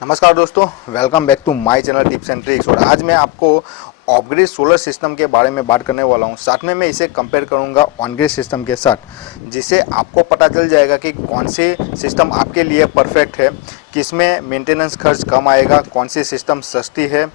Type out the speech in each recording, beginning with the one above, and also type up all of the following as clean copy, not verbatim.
नमस्कार दोस्तों, welcome back to my channel tips and tricks. और आज मैं आपको ऑफ ग्रिड सोलर सिस्टम के बारे में बात करने वाला हूं। साथ में मैं इसे कंपेयर करूंगा ऑन ग्रिड सिस्टम के साथ, जिससे आपको पता चल जाएगा कि कौन सी सिस्टम आपके लिए परफेक्ट है, किसमें मेंटेनेंस खर्च कम आएगा, कौन सी सिस्टम सस्ती है,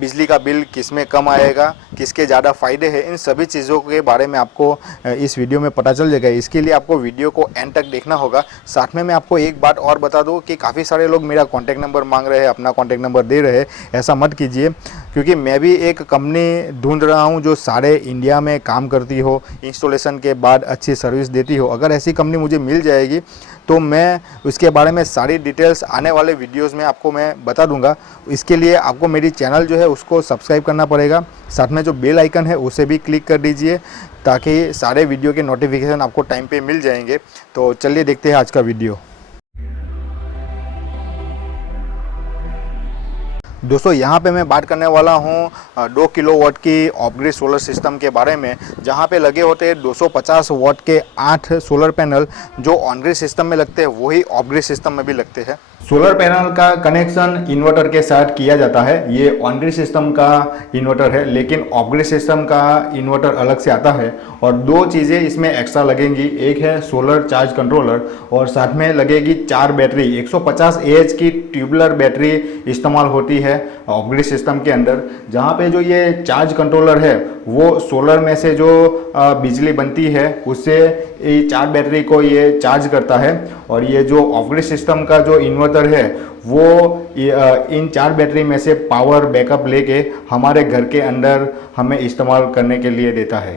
बिजली का बिल किसमें कम आएगा, किसके ज़्यादा फ़ायदे हैं। इन सभी चीज़ों के बारे में आपको इस वीडियो में पता चल जाएगा। इसके लिए आपको वीडियो को एंड तक देखना होगा। साथ में मैं आपको एक बात और बता दूं कि काफ़ी सारे लोग मेरा कॉन्टैक्ट नंबर मांग रहे हैं, अपना कॉन्टैक्ट नंबर दे रहे हैं। ऐसा मत कीजिए, क्योंकि मैं भी एक कंपनी ढूंढ रहा हूं जो सारे इंडिया में काम करती हो, इंस्टॉलेशन के बाद अच्छी सर्विस देती हो। अगर ऐसी कंपनी मुझे मिल जाएगी तो मैं उसके बारे में सारी डिटेल्स आने वाले वीडियोस में आपको मैं बता दूंगा। इसके लिए आपको मेरी चैनल जो है उसको सब्सक्राइब करना पड़ेगा। साथ में जो बेल आइकन है उसे भी क्लिक कर दीजिए, ताकि सारे वीडियो के नोटिफिकेशन आपको टाइम पे मिल जाएंगे। तो चलिए देखते हैं आज का वीडियो। दोस्तों, यहाँ पे मैं बात करने वाला हूँ 2 किलोवाट की ऑफ ग्रिड सोलर सिस्टम के बारे में, जहाँ पे लगे होते हैं 250 वाट के 8 सोलर पैनल। जो ऑन ग्रिड सिस्टम में लगते हैं वही ऑफ ग्रिड सिस्टम में भी लगते हैं। सोलर पैनल का कनेक्शन इन्वर्टर के साथ किया जाता है। ये ऑन ग्रिड सिस्टम का इन्वर्टर है, लेकिन ऑफ ग्रिड सिस्टम का इन्वर्टर अलग से आता है। और दो चीज़ें इसमें एक्स्ट्रा लगेंगी, एक है सोलर चार्ज कंट्रोलर और साथ में लगेगी 4 बैटरी। 150 AH की ट्यूबुलर बैटरी इस्तेमाल होती है ऑफ ग्रिड सिस्टम के अंदर। जहाँ पे जो ये चार्ज कंट्रोलर है वो सोलर में से जो बिजली बनती है उससे ये 4 बैटरी को ये चार्ज करता है। और ये जो ऑफ ग्रिड सिस्टम का जो इन्वर्टर है वो इन 4 बैटरी में से पावर बैकअप लेके हमारे घर के अंदर हमें इस्तेमाल करने के लिए देता है।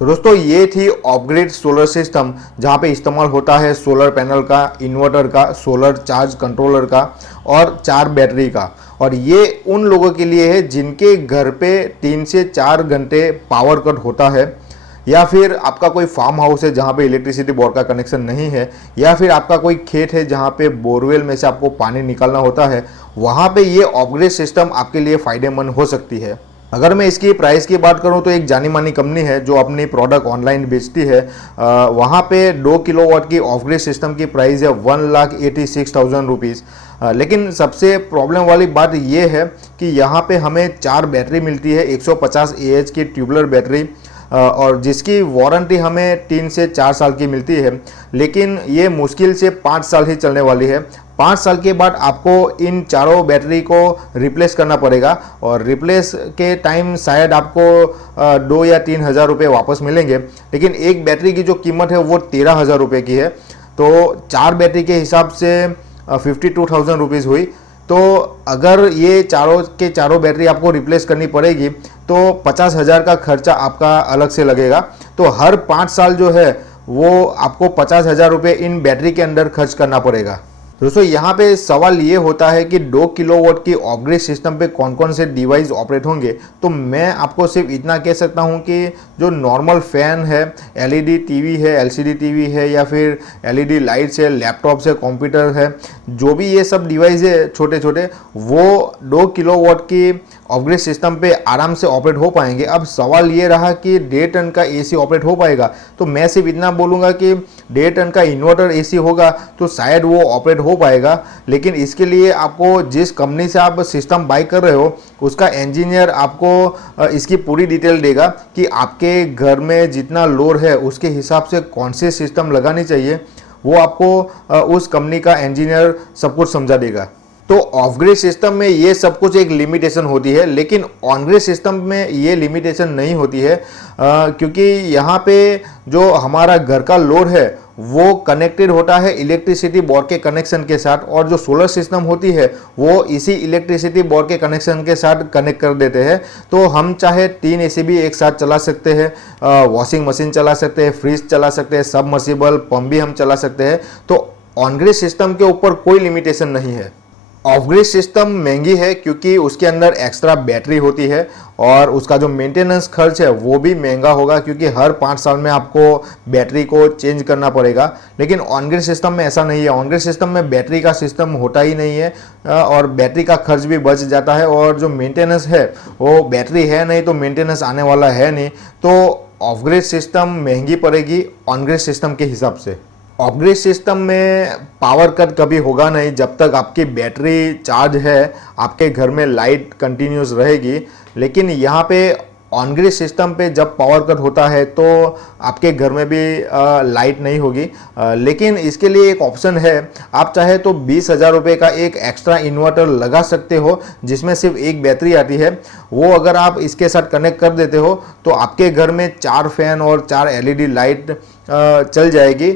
तो दोस्तों, ये थी ऑफ ग्रिड सोलर सिस्टम, जहाँ पे इस्तेमाल होता है सोलर पैनल का, इन्वर्टर का, सोलर चार्ज कंट्रोलर का और 4 बैटरी का। और ये उन लोगों के लिए है जिनके घर पे 3 से 4 घंटे पावर कट होता है, या फिर आपका कोई फार्म हाउस है जहाँ पे इलेक्ट्रिसिटी बोर्ड का कनेक्शन नहीं है, या फिर आपका कोई खेत है जहाँ पे बोरवेल में से आपको पानी निकालना होता है। वहाँ पे ये ऑफ ग्रिड सिस्टम आपके लिए फ़ायदेमंद हो सकती है। अगर मैं इसकी प्राइस की बात करूं तो एक जानी मानी कंपनी है जो अपनी प्रोडक्ट ऑनलाइन बेचती है। वहाँ पे 2 किलोवाट की ऑफ ग्रिड सिस्टम की प्राइस है 1,86,000 रुपीज़। लेकिन सबसे प्रॉब्लम वाली बात ये है कि यहाँ पे हमें 4 बैटरी मिलती है, 150 AH की ट्यूबुलर बैटरी, और जिसकी वारंटी हमें 3 से 4 साल की मिलती है। लेकिन ये मुश्किल से 5 साल ही चलने वाली है। 5 साल के बाद आपको इन चारों बैटरी को रिप्लेस करना पड़ेगा, और रिप्लेस के टाइम शायद आपको 2 या 3 हज़ार रुपये वापस मिलेंगे। लेकिन एक बैटरी की जो कीमत है वो 13,000 रुपये की है। तो 4 बैटरी के हिसाब से 52,000 रुपीज़ हुई। तो अगर ये चारों के चारों बैटरी आपको रिप्लेस करनी पड़ेगी तो 50,000 का खर्चा आपका अलग से लगेगा। तो हर 5 साल जो है वो आपको 50,000 रुपये इन बैटरी के अंदर खर्च करना पड़ेगा। दोस्तों, यहाँ पे सवाल ये होता है कि 2 किलोवाट की ऑफ ग्रिड सिस्टम पे कौन कौन से डिवाइस ऑपरेट होंगे। तो मैं आपको सिर्फ इतना कह सकता हूँ कि जो नॉर्मल फ़ैन है, LED टीवी है, LCD टीवी है, या फिर LED लाइट्स है, लैपटॉप है, कंप्यूटर है, जो भी ये सब डिवाइस है छोटे छोटे, वो 2 किलोवाट की ऑफ ग्रिड सिस्टम पे आराम से ऑपरेट हो पाएंगे। अब सवाल ये रहा कि 1.5 टन का AC ऑपरेट हो पाएगा। तो मैं सिर्फ इतना बोलूँगा कि 1.5 टन का इन्वर्टर AC होगा तो शायद वो ऑपरेट हो पाएगा। लेकिन इसके लिए आपको जिस कंपनी से आप सिस्टम बाय कर रहे हो उसका इंजीनियर आपको इसकी पूरी डिटेल देगा कि आपके घर में जितना लोड है उसके हिसाब से कौन से सिस्टम लगानी चाहिए। वो आपको उस कंपनी का इंजीनियर सब कुछ समझा देगा। तो ऑफ ग्रिड सिस्टम में ये सब कुछ एक लिमिटेशन होती है, लेकिन ऑन ग्रिड सिस्टम में ये लिमिटेशन नहीं होती है, क्योंकि यहाँ पे जो हमारा घर का लोड है वो कनेक्टेड होता है इलेक्ट्रिसिटी बोर्ड के कनेक्शन के साथ, और जो सोलर सिस्टम होती है वो इसी इलेक्ट्रिसिटी बोर्ड के कनेक्शन के साथ कनेक्ट कर देते हैं। तो हम चाहे 3 AC भी एक साथ चला सकते हैं, वॉशिंग मशीन चला सकते हैं, फ्रिज चला सकते हैं, सबमर्सिबल पंप भी हम चला सकते हैं। तो ऑन ग्रिड सिस्टम के ऊपर कोई लिमिटेशन नहीं है। ऑफ ग्रिड सिस्टम महंगी है क्योंकि उसके अंदर एक्स्ट्रा बैटरी होती है, और उसका जो मेंटेनेंस खर्च है वो भी महंगा होगा, क्योंकि हर 5 साल में आपको बैटरी को चेंज करना पड़ेगा। लेकिन ऑन ग्रिड सिस्टम में ऐसा नहीं है। ऑन ग्रिड सिस्टम में बैटरी का सिस्टम होता ही नहीं है, और बैटरी का खर्च भी बच जाता है, और जो मेंटेनेंस है वो बैटरी है नहीं तो मेंटेनेंस आने वाला है नहीं। तो ऑफ ग्रिड सिस्टम महंगी पड़ेगी ऑन ग्रिड सिस्टम के हिसाब से। ऑफ-ग्रिड सिस्टम में पावर कट कभी होगा नहीं जब तक आपकी बैटरी चार्ज है, आपके घर में लाइट कंटिन्यूस रहेगी। लेकिन यहाँ पे ऑन-ग्रिड सिस्टम पे जब पावर कट होता है तो आपके घर में भी लाइट नहीं होगी। लेकिन इसके लिए एक ऑप्शन है, आप चाहे तो 20,000 रुपये का एक एक्स्ट्रा इन्वर्टर लगा सकते हो जिसमें सिर्फ एक बैटरी आती है। वो अगर आप इसके साथ कनेक्ट कर देते हो तो आपके घर में 4 फैन और 4 LED लाइट चल जाएगी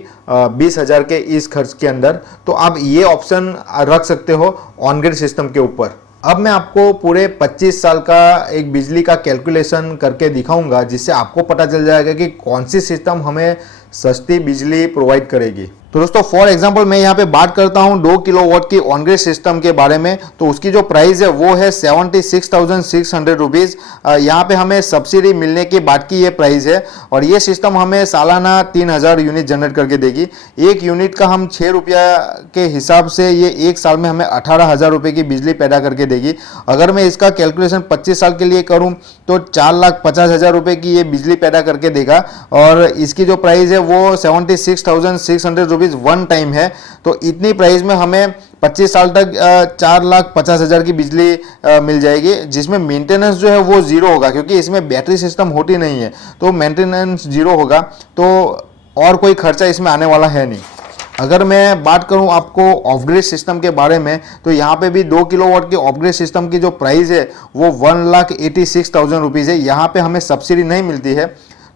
20,000 के इस खर्च के अंदर। तो आप ये ऑप्शन रख सकते हो ऑन-ग्रिड सिस्टम के ऊपर। अब मैं आपको पूरे 25 साल का एक बिजली का कैलकुलेशन करके दिखाऊंगा जिससे आपको पता चल जाएगा कि कौन सी सिस्टम हमें सस्ती बिजली प्रोवाइड करेगी। तो दोस्तों फॉर एग्जांपल मैं यहाँ पे बात करता हूँ 2 किलोवाट की ऑन-ग्रिड सिस्टम के बारे में। तो उसकी जो प्राइस है वो है 76,600 रुपीज़। यहाँ पे हमें सब्सिडी मिलने के बाद की ये प्राइस है और ये सिस्टम हमें सालाना 3,000 यूनिट जनरेट करके देगी। एक यूनिट का हम 6 रुपया के हिसाब से ये एक साल में हमें 18,000 रुपये की बिजली पैदा करके देगी। अगर मैं इसका कैलकुलेशन 25 साल के लिए करूँ तो 4,50,000 रुपये की ये बिजली पैदा करके देगा और इसकी जो प्राइस है वो 76,600 रुपीज़ वन टाइम है। तो इतनी प्राइस में हमें 25 साल तक 4,50,000 की बिजली मिल जाएगी, जिसमें मेंटेनेंस जो है वो जीरो होगा क्योंकि इसमें बैटरी सिस्टम होती नहीं है। तो मेंटेनेंस जीरो होगा, तो और कोई खर्चा इसमें आने वाला है नहीं। अगर मैं बात करूं आपको ऑफ-ग्रिड सिस्टम के बारे में तो यहाँ पे भी 2 किलोवाट की ऑफ-ग्रिड सिस्टम की जो प्राइस है वो 1,86,000 रुपीज़ है। यहाँ पे हमें सब्सिडी नहीं मिलती है।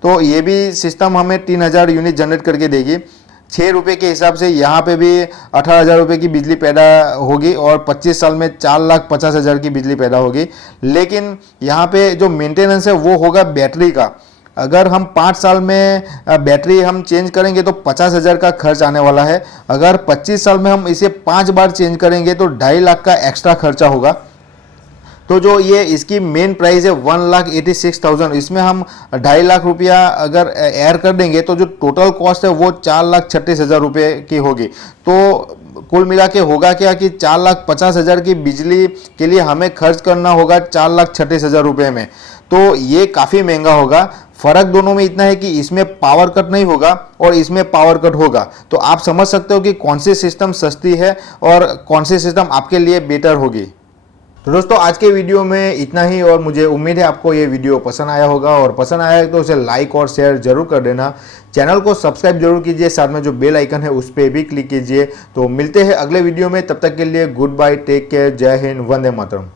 तो ये भी सिस्टम हमें 3,000 यूनिट जनरेट करके देगी। 6 रुपये के हिसाब से यहाँ पे भी 18,000 रुपये की बिजली पैदा होगी और 25 साल में 4,50,000 की बिजली पैदा होगी। लेकिन यहाँ पे जो मेंटेनेंस है वो होगा बैटरी का। अगर हम 5 साल में बैटरी हम चेंज करेंगे तो 50,000 का खर्च आने वाला है। अगर 25 साल में हम इसे 5 बार चेंज करेंगे तो 2.5 लाख का एक्स्ट्रा खर्चा होगा। तो जो ये इसकी मेन प्राइस है 1,86,000, इसमें हम 2.5 लाख रुपया अगर ऐड कर देंगे तो जो टोटल कॉस्ट है वो 4,36,000 रुपये की होगी। तो कुल मिला के होगा क्या कि 4,50,000 की बिजली के लिए हमें खर्च करना होगा 4,36,000 रुपये में। तो ये काफ़ी महंगा होगा। फ़र्क दोनों में इतना है कि इसमें पावर कट नहीं होगा और इसमें पावर कट होगा। तो आप समझ सकते हो कि कौन सी सिस्टम सस्ती है और कौन सी सिस्टम आपके लिए बेटर होगी। तो दोस्तों आज के वीडियो में इतना ही और मुझे उम्मीद है आपको ये वीडियो पसंद आया होगा और पसंद आया है तो उसे लाइक और शेयर जरूर कर देना। चैनल को सब्सक्राइब जरूर कीजिए, साथ में जो बेल आइकन है उस पर भी क्लिक कीजिए। तो मिलते हैं अगले वीडियो में, तब तक के लिए गुड बाय, टेक केयर, जय हिंद, वंदे मातरम।